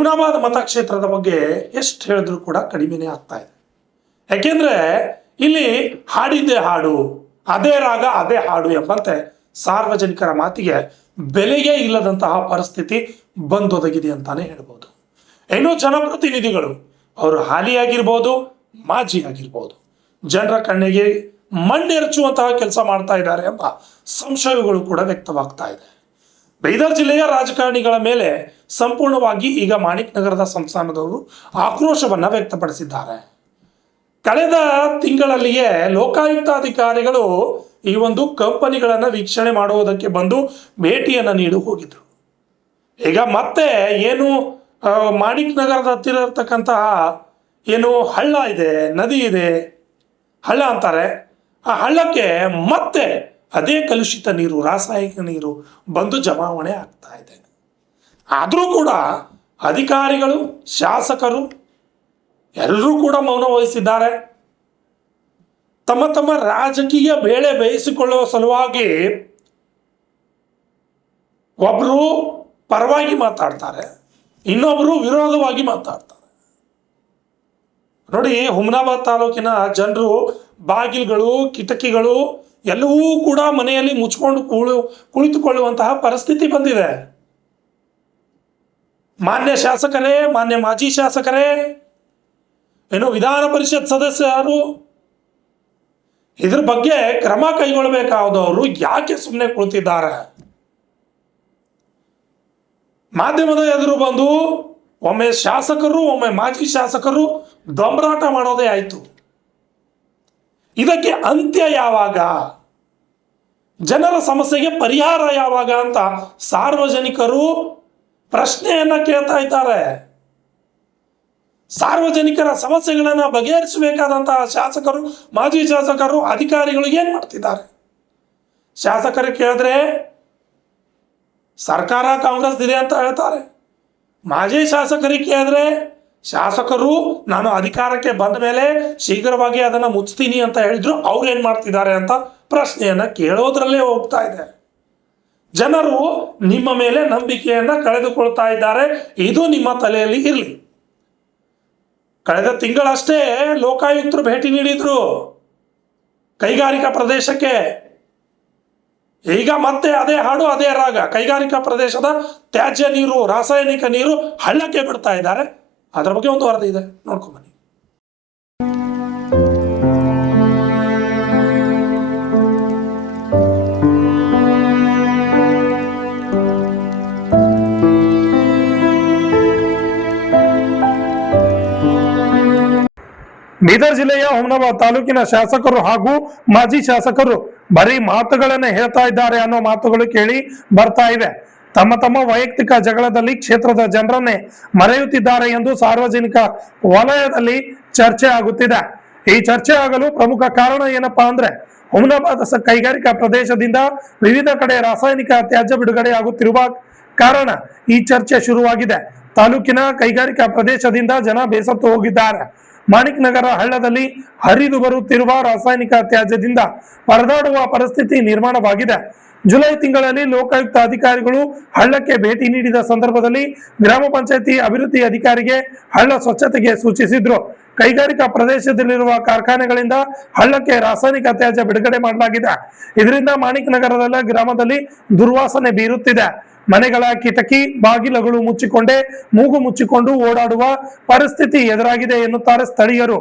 ಹುಮ್ನಾಬಾದ್ ಮತಕ್ಷೇತ್ರದ ಬಗ್ಗೆ ಎಷ್ಟು ಹೇಳಿದ್ರು ಕೂಡ ಕಡಿಮೆನೇ ಆಗ್ತಾ ಇದೆ. ಯಾಕೆಂದ್ರೆ ಇಲ್ಲಿ ಹಾಡಿದ್ದೇ ಹಾಡು, ಅದೇ ರಾಗ ಅದೇ ಹಾಡು ಎಂಬಂತೆ ಸಾರ್ವಜನಿಕರ ಮಾತಿಗೆ ಬೆಲೆಯೇ ಇಲ್ಲದಂತಹ ಪರಿಸ್ಥಿತಿ ಬಂದೊದಗಿದೆ ಅಂತಾನೆ ಹೇಳ್ಬೋದು. ಏನೋ ಜನಪ್ರತಿನಿಧಿಗಳು ಅವರು ಹಾಲಿಯಾಗಿರ್ಬೋದು, ಮಾಜಿ ಆಗಿರ್ಬೋದು, ಜನರ ಕಣ್ಣಿಗೆ ಮಣ್ಣೆರಚುವಂತಹ ಕೆಲಸ ಮಾಡ್ತಾ ಇದ್ದಾರೆ ಎಂಬ ಸಂಶಯಗಳು ಕೂಡ ವ್ಯಕ್ತವಾಗ್ತಾ ಇದೆ. ಬೀದರ್ ಜಿಲ್ಲೆಯ ರಾಜಕಾರಣಿಗಳ ಮೇಲೆ ಸಂಪೂರ್ಣವಾಗಿ ಈಗ ಮಾಣಿಕ್ ನಗರದ ಸಂಸ್ಥಾನದವರು ಆಕ್ರೋಶವನ್ನ ವ್ಯಕ್ತಪಡಿಸಿದ್ದಾರೆ. ಕಳೆದ ತಿಂಗಳಲ್ಲಿಯೇ ಲೋಕಾಯುಕ್ತ ಅಧಿಕಾರಿಗಳು ಈ ಒಂದು ಕಂಪನಿಗಳನ್ನ ವೀಕ್ಷಣೆ ಮಾಡುವುದಕ್ಕೆ ಬಂದು ಭೇಟಿಯನ್ನ ನೀಡಿ ಹೋಗಿದ್ರು. ಈಗ ಮತ್ತೆ ಏನು ಮಾಣಿಕ್ ನಗರದ ಹತ್ತಿರ ಇರತಕ್ಕಂತಹ ಏನು ಹಳ್ಳ ಇದೆ, ನದಿ ಇದೆ, ಹಳ್ಳ ಅಂತಾರೆ, ಆ ಹಳ್ಳಕ್ಕೆ ಮತ್ತೆ ಅದೇ ಕಲುಷಿತ ನೀರು, ರಾಸಾಯನಿಕ ನೀರು ಬಂದು ಜಮಾವಣೆ ಆಗ್ತಾ ಇದೆ. ಆದರೂ ಕೂಡ ಅಧಿಕಾರಿಗಳು, ಶಾಸಕರು ಎಲ್ಲರೂ ಕೂಡ ಮೌನ ವಹಿಸಿದ್ದಾರೆ. ತಮ್ಮ ತಮ್ಮ ರಾಜಕೀಯ ಬೇಳೆ ಬೇಯಿಸಿಕೊಳ್ಳುವ ಸಲುವಾಗಿ ಒಬ್ರು ಪರವಾಗಿ ಮಾತಾಡ್ತಾರೆ, ಇನ್ನೊಬ್ರು ವಿರೋಧವಾಗಿ ಮಾತಾಡ್ತಾರೆ. ನೋಡಿ, ಹುಮ್ನಾಬಾದ್ ತಾಲೂಕಿನ ಜನರು ಬಾಗಿಲುಗಳು, ಕಿಟಕಿಗಳು ಎಲ್ಲವೂ ಕೂಡ ಮನೆಯಲ್ಲಿ ಮುಚ್ಕೊಂಡು ಕುಳಿತುಕೊಳ್ಳುವಂತಹ ಪರಿಸ್ಥಿತಿ ಬಂದಿದೆ. ಮಾನ್ಯ ಶಾಸಕರೇ, ಮಾನ್ಯ ಮಾಜಿ ಶಾಸಕರೇ, ಏನು ವಿಧಾನ ಪರಿಷತ್ ಸದಸ್ಯರು ಇದ್ರ ಬಗ್ಗೆ ಕ್ರಮ ಕೈಗೊಳ್ಳಬೇಕಾದವರು ಯಾಕೆ ಸುಮ್ಮನೆ ಕುಳಿತಿದ್ದಾರೆ? ಮಾಧ್ಯಮದ ಎದುರು ಬಂದು ಒಮ್ಮೆ ಶಾಸಕರು, ಒಮ್ಮೆ ಮಾಜಿ ಶಾಸಕರು ದೊಂಬರಾಟ ಮಾಡೋದೇ ಆಯ್ತು. ಇದಕ್ಕೆ ಅಂತ್ಯ ಯಾವಾಗ? ಜನರ ಸಮಸ್ಯೆಗೆ ಪರಿಹಾರ ಯಾವಾಗ ಅಂತ ಸಾರ್ವಜನಿಕರು ಪ್ರಶ್ನೆಯನ್ನ ಕೇಳ್ತಾ ಇದ್ದಾರೆ. ಸಾರ್ವಜನಿಕರ ಸಮಸ್ಯೆಗಳನ್ನ ಬಗೆಹರಿಸಬೇಕಾದಂತಹ ಶಾಸಕರು, ಮಾಜಿ ಶಾಸಕರು, ಅಧಿಕಾರಿಗಳು ಏನ್ ಮಾಡ್ತಿದ್ದಾರೆ? ಶಾಸಕರು ಕೇಳಿದ್ರೆ ಸರ್ಕಾರ ಕಾಂಗ್ರೆಸ್ ಇದೆ ಅಂತ ಹೇಳ್ತಾರೆ. ಮಾಜಿ ಶಾಸಕರಿಗೆ ಕೇಳಿದ್ರೆ ಶಾಸಕರು ನಾನು ಅಧಿಕಾರಕ್ಕೆ ಬಂದ ಮೇಲೆ ಶೀಘ್ರವಾಗಿ ಅದನ್ನ ಮುಚ್ತೀನಿ ಅಂತ ಹೇಳಿದ್ರು. ಅವ್ರು ಏನ್ ಮಾಡ್ತಿದ್ದಾರೆ ಅಂತ ಪ್ರಶ್ನೆಯನ್ನ ಕೇಳೋದ್ರಲ್ಲೇ ಹೋಗ್ತಾ ಇದೆ. ಜನರು ನಿಮ್ಮ ಮೇಲೆ ನಂಬಿಕೆಯನ್ನ ಕಳೆದುಕೊಳ್ತಾ ಇದ್ದಾರೆ. ಇದು ನಿಮ್ಮ ತಲೆಯಲ್ಲಿ ಇರಲಿ. ಕಳೆದ ತಿಂಗಳಷ್ಟೇ ಲೋಕಾಯುಕ್ತರು ಭೇಟಿ ನೀಡಿದ್ರು ಕೈಗಾರಿಕಾ ಪ್ರದೇಶಕ್ಕೆ. ಈಗ ಮತ್ತೆ ಅದೇ ಹಾಡು ಅದೇ ರಾಗ, ಕೈಗಾರಿಕಾ ಪ್ರದೇಶದ ತ್ಯಾಜ್ಯ ನೀರು, ರಾಸಾಯನಿಕ ನೀರು ಹಳ್ಳಕ್ಕೆ ಬಿಡ್ತಾ ಇದ್ದಾರೆ. ಅದರ ಬಗ್ಗೆ ಒಂದು ವರದಿ ಇದೆ, ನೋಡ್ಕೊಂಬನ್ನಿ. ಬೀದರ್ ಜಿಲ್ಲೆಯ ಹುಮ್ನಾಬಾದ್ ತಾಲೂಕಿನ ಶಾಸಕರು ಹಾಗೂ ಮಾಜಿ ಶಾಸಕರು ಬರೀ ಮಾತುಗಳನ್ನ ಹೇಳ್ತಾ ಇದ್ದಾರೆ ಅನ್ನೋ ಮಾತುಗಳು ಕೇಳಿ ಬರ್ತಾ ಇವೆ. ತಮ್ಮ ತಮ್ಮ ವೈಯಕ್ತಿಕ ಜಗಳದಲ್ಲಿ ಕ್ಷೇತ್ರದ ಜನರನ್ನೇ ಮರೆಯುತ್ತಿದ್ದಾರೆ ಎಂದು ಸಾರ್ವಜನಿಕ ವಲಯದಲ್ಲಿ ಚರ್ಚೆ ಆಗುತ್ತಿದೆ. ಈ ಚರ್ಚೆ ಆಗಲು ಪ್ರಮುಖ ಕಾರಣ ಏನಪ್ಪಾ ಅಂದ್ರೆ, ಹುಮ್ನಾಬಾದ್ ಕೈಗಾರಿಕಾ ಪ್ರದೇಶದಿಂದ ವಿವಿಧ ಕಡೆ ರಾಸಾಯನಿಕ ತ್ಯಾಜ್ಯ ಬಿಡುಗಡೆ ಆಗುತ್ತಿರುವ ಕಾರಣ ಈ ಚರ್ಚೆ ಶುರುವಾಗಿದೆ. ತಾಲೂಕಿನ ಕೈಗಾರಿಕಾ ಪ್ರದೇಶದಿಂದ ಜನ ಬೇಸತ್ತು ಹೋಗಿದ್ದಾರೆ. ಮಾಣಿಕ್ ನಗರ ಹಳ್ಳದಲ್ಲಿ ಹರಿದು ಬರುತ್ತಿರುವ ರಾಸಾಯನಿಕ ತ್ಯಾಜ್ಯದಿಂದ ಪರದಾಡುವ ಪರಿಸ್ಥಿತಿ ನಿರ್ಮಾಣವಾಗಿದೆ. ಜುಲೈ ತಿಂಗಳಲ್ಲಿ ಲೋಕಾಯುಕ್ತ ಅಧಿಕಾರಿಗಳು ಹಳ್ಳಕ್ಕೆ ಭೇಟಿ ನೀಡಿದ ಸಂದರ್ಭದಲ್ಲಿ ಗ್ರಾಮ ಪಂಚಾಯತಿ ಅಭಿವೃದ್ಧಿ ಅಧಿಕಾರಿಗೆ ಹಳ್ಳ ಸ್ವಚ್ಛತೆಗೆ ಸೂಚಿಸಿದ್ರು. ಕೈಗಾರಿಕಾ ಪ್ರದೇಶದಲ್ಲಿರುವ ಕಾರ್ಖಾನೆಗಳಿಂದ ಹಳ್ಳಕ್ಕೆ ರಾಸಾಯನಿಕ ತ್ಯಾಜ್ಯ ಬಿಡುಗಡೆ ಮಾಡಲಾಗಿದೆ. ಇದರಿಂದ ಮಾಣಿಕ್ ನಗರದಲ್ಲ ಗ್ರಾಮದಲ್ಲಿ ದುರ್ವಾಸನೆ ಬೀರುತ್ತಿದೆ. ಮನೆಗಳ ಕಿಟಕಿ ಬಾಗಿಲುಗಳು ಮುಚ್ಚಿಕೊಂಡೇ ಮೂಗು ಮುಚ್ಚಿಕೊಂಡು ಓಡಾಡುವ ಪರಿಸ್ಥಿತಿ ಎದುರಾಗಿದೆ ಎನ್ನುತ್ತಾರೆ ಸ್ಥಳೀಯರು.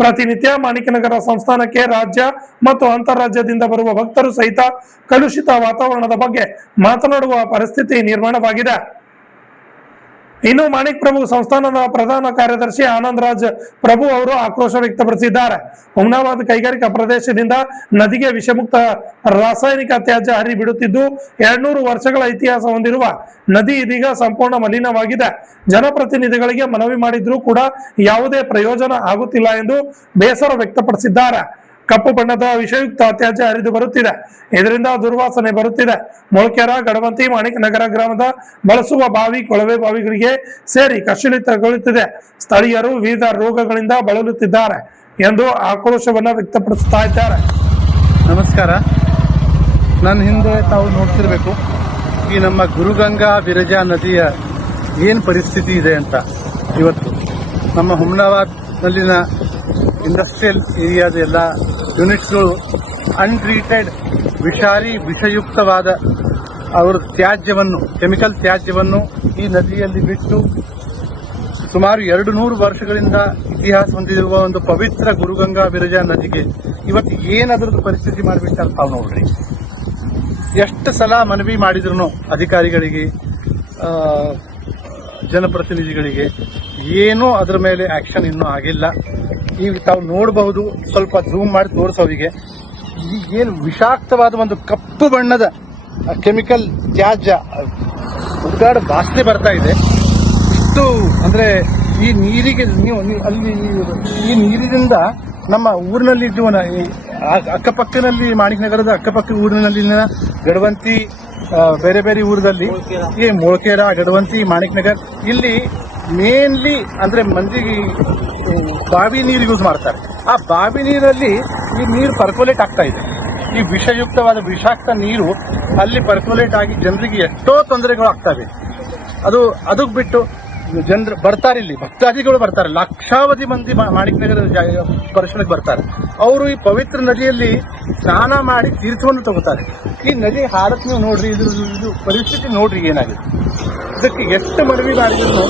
ಪ್ರತಿನಿತ್ಯ ಮಾಣಿಕನಗರ ಸಂಸ್ಥಾನಕ್ಕೆ ರಾಜ್ಯ ಮತ್ತು ಅಂತಾರಾಜ್ಯದಿಂದ ಬರುವ ಭಕ್ತರು ಸಹಿತ ಕಲುಷಿತ ವಾತಾವರಣದ ಬಗ್ಗೆ ಮಾತನಾಡುವ ಪರಿಸ್ಥಿತಿ ನಿರ್ಮಾಣವಾಗಿದೆ. ಇನ್ನು ಮಾಣಿಕ್ ಪ್ರಭು ಸಂಸ್ಥಾನದ ಪ್ರಧಾನ ಕಾರ್ಯದರ್ಶಿ ಆನಂದ್ ರಾಜ್ ಪ್ರಭು ಅವರು ಆಕ್ರೋಶ ವ್ಯಕ್ತಪಡಿಸಿದ್ದಾರೆ. ಹುಮ್ನಾಬಾದ್ ಕೈಗಾರಿಕಾ ಪ್ರದೇಶದಿಂದ ನದಿಗೆ ವಿಷಮುಕ್ತ ರಾಸಾಯನಿಕ ತ್ಯಾಜ್ಯ ಹರಿಬಿಡುತ್ತಿದ್ದು 200 ವರ್ಷಗಳ ಇತಿಹಾಸ ಹೊಂದಿರುವ ನದಿ ಇದೀಗ ಸಂಪೂರ್ಣ ಮಲಿನವಾಗಿದೆ. ಜನಪ್ರತಿನಿಧಿಗಳಿಗೆ ಮನವಿ ಮಾಡಿದ್ರೂ ಕೂಡ ಯಾವುದೇ ಪ್ರಯೋಜನ ಆಗುತ್ತಿಲ್ಲ ಎಂದು ಬೇಸರ ವ್ಯಕ್ತಪಡಿಸಿದ್ದಾರೆ. ಕಪ್ಪು ಬಣ್ಣದ ವಿಷಯುಕ್ತ ತ್ಯಾಜ್ಯ ಹರಿದು ಬರುತ್ತಿದೆ. ಇದರಿಂದ ದುರ್ವಾಸನೆ ಬರುತ್ತಿದೆ. ಮೊಳಕೆರ, ಗಡವಂತಿ, ಮಾಣಿಕ್ ನಗರ ಗ್ರಾಮದ ಬಳಸುವ ಬಾವಿ, ಕೊಳವೆ ಬಾವಿಗಳಿಗೆ ಸೇರಿ ಕಶುಲಿತಗೊಳ್ಳುತ್ತಿದೆ. ಸ್ಥಳೀಯರು ವಿವಿಧ ರೋಗಗಳಿಂದ ಬಳಲುತ್ತಿದ್ದಾರೆ ಎಂದು ಆಕ್ರೋಶವನ್ನ ವ್ಯಕ್ತಪಡಿಸ್ತಾ ಇದ್ದಾರೆ. ನಮಸ್ಕಾರ. ನನ್ನ ಹಿಂದೆ ತಾವು ನೋಡ್ತಿರ್ಬೇಕು, ಈ ನಮ್ಮ ಗುರುಗಂಗಾ ವಿರಜಾ ನದಿಯ ಏನು ಪರಿಸ್ಥಿತಿ ಇದೆ ಅಂತ. ಇವತ್ತು ನಮ್ಮ ಹುಮ್ನಾಬಾದ್ನಲ್ಲಿನ ಇಂಡಸ್ಟ್ರಿಯಲ್ ಏರಿಯಾದ ಎಲ್ಲ ಯೂನಿಟ್ಸ್ಗಳು ಅನ್ಟ್ರೀಟೆಡ್ ವಿಷಯುಕ್ತವಾದ ಅವರ ತ್ಯಾಜ್ಯವನ್ನು, ಕೆಮಿಕಲ್ ತ್ಯಾಜ್ಯವನ್ನು ಈ ನದಿಯಲ್ಲಿ ಬಿಟ್ಟು ಸುಮಾರು 200 ವರ್ಷಗಳಿಂದ ಇತಿಹಾಸ ಹೊಂದಿರುವ ಒಂದು ಪವಿತ್ರ ಗುರುಗಂಗಾ ವಿರಜಾ ನದಿಗೆ ಇವತ್ತು ಏನದ್ರದ್ದು ಪರಿಸ್ಥಿತಿ ಮಾಡಿಬಿಟ್ಟಾರ ತಾವು ನೋಡ್ರಿ. ಎಷ್ಟು ಸಲ ಮನವಿ ಮಾಡಿದ್ರು ಅಧಿಕಾರಿಗಳಿಗೆ, ಜನಪ್ರತಿನಿಧಿಗಳಿಗೆ, ಏನೂ ಅದರ ಮೇಲೆ ಆಕ್ಷನ್ ಇನ್ನೂ ಆಗಿಲ್ಲ. ಈಗ ತಾವು ನೋಡಬಹುದು, ಸ್ವಲ್ಪ ಝೂಮ್ ಮಾಡಿ ತೋರಿಸೋರಿಗೆ, ಏನು ವಿಷಾಕ್ತವಾದ ಒಂದು ಕಪ್ಪು ಬಣ್ಣದ ಕೆಮಿಕಲ್ ತ್ಯಾಜ್ಯ ಉದ್ಗಾಡ ವಾಸನೆ ಬರ್ತಾ ಇದೆ. ಇಷ್ಟು ಅಂದ್ರೆ ಈ ನೀರಿಗೆ ನೀವು ಅಲ್ಲಿ ಈ ನೀರಿನಿಂದ ನಮ್ಮ ಊರಿನಲ್ಲಿ ಅಕ್ಕಪಕ್ಕದಲ್ಲಿ, ಮಾಣಿಕ್ ನಗರದ ಅಕ್ಕಪಕ್ಕ ಊರಿನಲ್ಲಿನ ಗಡವಂತಿ, ಬೇರೆ ಬೇರೆ ಊರಲ್ಲಿ ಈ ಮೊಳಕೆರ, ಗಡವಂತಿ, ಮಾಣಿಕ್ ನಗರ್ ಇಲ್ಲಿ ಮೇನ್ಲಿ ಅಂದ್ರೆ ಮಂದಿಗೆ ಬಾವಿ ನೀರು ಯೂಸ್ ಮಾಡ್ತಾರೆ. ಆ ಬಾವಿ ನೀರಲ್ಲಿ ಈ ನೀರು ಪರ್ಕೋಲೇಟ್ ಆಗ್ತಾ ಇದೆ. ಈ ವಿಷಯುಕ್ತವಾದ ವಿಷಾಕ್ತ ನೀರು ಅಲ್ಲಿ ಪರ್ಕೋಲೇಟ್ ಆಗಿ ಜನರಿಗೆ ಎಷ್ಟೋ ತೊಂದರೆಗಳು ಆಗ್ತವೆ. ಅದಕ್ಕೆ ಬಿಟ್ಟು ಜನರು ಬರ್ತಾರೆ, ಇಲ್ಲಿ ಭಕ್ತಾದಿಗಳು ಬರ್ತಾರೆ, ಲಕ್ಷಾವಧಿ ಮಂದಿ ಮಾಣಿಕ್ ನಗರ ಪರಿಸರಕ್ಕೆ ಬರ್ತಾರೆ. ಅವರು ಈ ಪವಿತ್ರ ನದಿಯಲ್ಲಿ ಸ್ನಾನ ಮಾಡಿ ತೀರ್ಥವನ್ನು ತಗೋತಾರೆ. ಈ ನದಿ ಹಾಲತ್ ನೀವು ನೋಡ್ರಿ, ಇದು ಪರಿಸ್ಥಿತಿ ನೋಡ್ರಿ ಏನಾಗಿದೆ. ಇದಕ್ಕೆ ಎಷ್ಟು ಮನವಿ ಮಾಡಿದ್ರು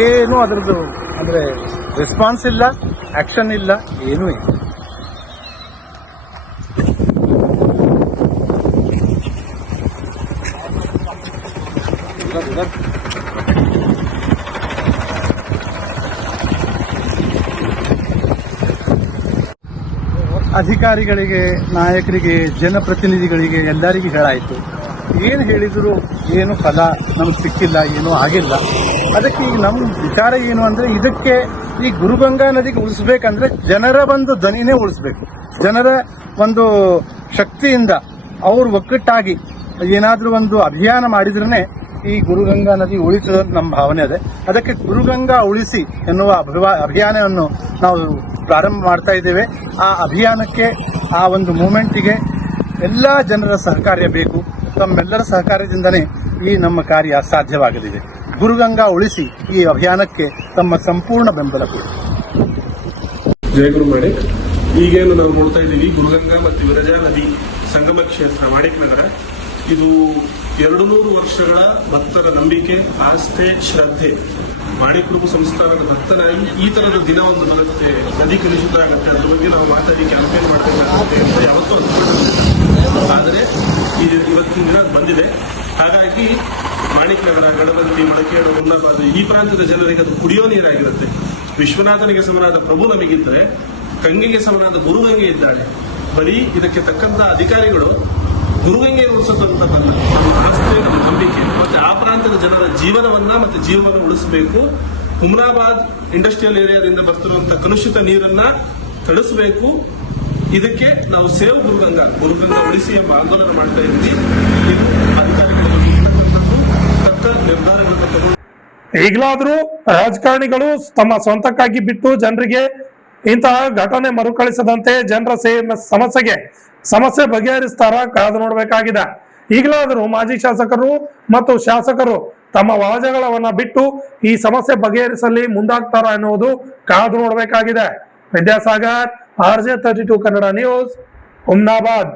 ಏನು ಅದರದ್ದು ಅಂದ್ರೆ ರೆಸ್ಪಾನ್ಸ್ ಇಲ್ಲ, ಆಕ್ಷನ್ ಇಲ್ಲ, ಏನೂ ಇಲ್ಲ. ಅಧಿಕಾರಿಗಳಿಗೆ, ನಾಯಕರಿಗೆ, ಜನಪ್ರತಿನಿಧಿಗಳಿಗೆ ಎಲ್ಲರಿಗೂ ಹೇಳಾಯಿತು. ಏನು ಹೇಳಿದ್ರು ಏನು ಫಲ ನಮ್ಗೆ ಸಿಕ್ಕಿಲ್ಲ, ಏನೂ ಆಗಿಲ್ಲ. ಅದಕ್ಕೆ ಈಗ ನಮ್ಮ ವಿಚಾರ ಏನು ಅಂದರೆ, ಇದಕ್ಕೆ ಈ ಗುರುಗಂಗಾ ನದಿಗೆ ಉಳಿಸ್ಬೇಕಂದ್ರೆ ಜನರ ಒಂದು ಧ್ವನಿನೇ ಉಳಿಸ್ಬೇಕು. ಜನರ ಒಂದು ಶಕ್ತಿಯಿಂದ ಅವರು ಒಕ್ಕಟ್ಟಾಗಿ ಏನಾದರೂ ಒಂದು ಅಭಿಯಾನ ಮಾಡಿದ್ರೇ ಈ ಗುರುಗಂಗಾ ನದಿ ಉಳಿತದ ನಮ್ಮ ಭಾವನೆ ಇದೆ. ಅದಕ್ಕೆ ಗುರುಗಂಗಾ ಉಳಿಸಿ ಎನ್ನುವ ಅಭಿಯಾನವನ್ನು ನಾವು ಪ್ರಾರಂಭ ಮಾಡ್ತಾ ಇದ್ದೇವೆ. ಆ ಅಭಿಯಾನಕ್ಕೆ, ಆ ಒಂದು ಮೂಮೆಂಟಿಗೆ ಎಲ್ಲ ಜನರ ಸಹಕಾರ್ಯ ಬೇಕು. ತಮ್ಮೆಲ್ಲರ ಸಹಕಾರದಿಂದನೇ ಈ ನಮ್ಮ ಕಾರ್ಯ ಸಾಧ್ಯವಾಗಲಿದೆ. ಗುರುಗಂಗಾ ಉಳಿಸಿ ಈ ಅಭಿಯಾನಕ್ಕೆ ತಮ್ಮ ಸಂಪೂರ್ಣ ಬೆಂಬಲ ಕೊಡಿ. ಜಯ ಗುರು ಮಾಣಿಕ್. ಈಗೇನು ನಾವು ನೋಡ್ತಾ ಇದ್ದೀವಿ, ಗುರುಗಂಗಾ ಮತ್ತು ವಿರಜಾ ನದಿ ಸಂಗಮ ಕ್ಷೇತ್ರ ಮಾಣಿಕ್ ನಗರ. ಇದು 200 ವರ್ಷಗಳ ಭಕ್ತರ ನಂಬಿಕೆ, ಆಸ್ಥೆ, ಶ್ರದ್ಧೆ. ಮಾಣಿಕ್ ಪ್ರಭು ಸಂಸ್ಥಾನದ ಭಕ್ತನಾಗಿ ಈ ತರದ ದಿನ ಒಂದು ಬರುತ್ತೆ, ನದಿ ಕಲುಷಿತ ಆಗುತ್ತೆ, ಅದ್ರ ಬಗ್ಗೆ ನಾವು ಮಾತಾಡಿ ಕ್ಯಾಂಪೇನ್ ಮಾಡಬೇಕಾಗುತ್ತೆ ಅಂತ ಯಾವತ್ತೂ ಅಂದ್ಕೊಂಡಿರ್ತೀವಿ. ಆದರೆ ಇವತ್ತಿನ ದಿನ ಬಂದಿದೆ. ಹಾಗಾಗಿ ಮಾಣಿಕ್ ನಗರ, ಗಡವಂತಿ, ಮೊಳಕೇಡು, ಹುಮ್ನಾಬಾದ್ ಈ ಪ್ರಾಂತ್ಯದ ಜನರಿಗೆ ಅದು ಕುಡಿಯೋ ನೀರಾಗಿರುತ್ತೆ. ವಿಶ್ವನಾಥನಿಗೆ ಸಮನಾದ ಪ್ರಭು ನಮಗಿದ್ದರೆ, ಗಂಗೆಗೆ ಸಮನಾದ ಗುರುಗಂಗೆ ಇದ್ದಾಳೆ. ಬರೀ ಇದಕ್ಕೆ ತಕ್ಕಂತ ಅಧಿಕಾರಿಗಳು ಗುರುಗಂಗೆ ಉಳಿಸೋದಂತಲ್ಲ, ನಮ್ಮ ಆಸ್ಥೆ, ನಮ್ಮ ನಂಬಿಕೆ ಮತ್ತೆ ಆ ಪ್ರಾಂತ್ಯದ ಜನರ ಜೀವನವನ್ನ ಮತ್ತೆ ಜೀವವನ್ನು ಉಳಿಸಬೇಕು. ಹುಮ್ನಾಬಾದ್ ಇಂಡಸ್ಟ್ರಿಯಲ್ ಏರಿಯಾದಿಂದ ಬರ್ತಿರುವಂತಹ ಕಲುಷಿತ ನೀರನ್ನ ತಳಿಸಬೇಕು. ಇದಕ್ಕೆ ನಾವು ಸೇವ್ ಗುರುಗಂಗಾ ಉಳಿಸಿ ಎಂಬ ಆಂದೋಲನ ಮಾಡ್ತಾ ಇದ್ದೀವಿ. ಇದು ಅಧಿಕಾರಿಗಳ ತಕ್ಕ ನಿರ್ಧಾರಗಳನ್ನು ತಗೊಂಡು ಈಗಲಾದರೂ ರಾಜಕಾರಣಿಗಳು ತಮ್ಮ ಸ್ವಂತಕ್ಕಾಗಿ ಬಿಟ್ಟು ಜನರಿಗೆ ಇಂತಹ ಘಟನೆ ಮರುಕಳಿಸದಂತೆ ಜನರ ಸಮಸ್ಯೆ ಬಗೆಹರಿಸ್ತಾರ ಕಾದು ನೋಡಬೇಕಾಗಿದೆ. ಈಗಲಾದರೂ ಮಾಜಿ ಶಾಸಕರು ಮತ್ತು ಶಾಸಕರು ತಮ್ಮ ವಾಜಗಳವನ್ನ ಬಿಟ್ಟು ಈ ಸಮಸ್ಯೆ ಬಗೆಹರಿಸಲಿ ಮುಂದಾಗ್ತಾರ ಎನ್ನುವುದು ಕಾದು ನೋಡಬೇಕಾಗಿದೆ. Vidyasagar, RJ32 Kannada news, Humnabad.